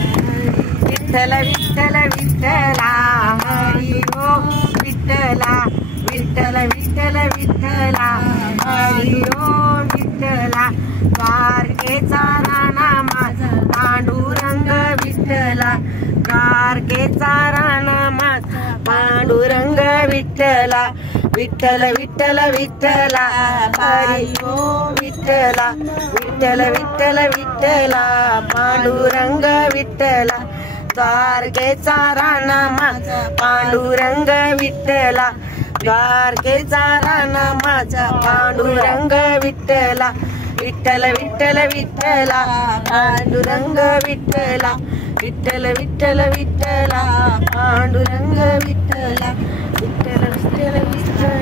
विठ्ठल विठ्ठल विठ्ठला हरी हो विठ्ठला विठ्ठल विठ्ठल विठ्ठला हरी हो विठ्ठला गारकेचा राणा माझा पांडुरंग विठ्ठला गारकेचा राणा माझा पांडुरंग विठ्ठला विठ्ठल विठ्ठल विठ्ठला हरी हो विठ्ठला विठ्ठल विठ्ठल विठ्ठला पांडुरंग विठ्ठला द्वारकेचा राणा माझा पांडुरंग विठ्ठला द्वारकेचा राणा माझा पांडुरंग विठ्ठला विठ्ठल विठ्ठल विठ्ठला पांडुरंग विठ्ठला विठ्ठल विठ्ठल विठ्ठला पांडुरंग विठ्ठला विठ्ठल विठ्ठल विठ्ठला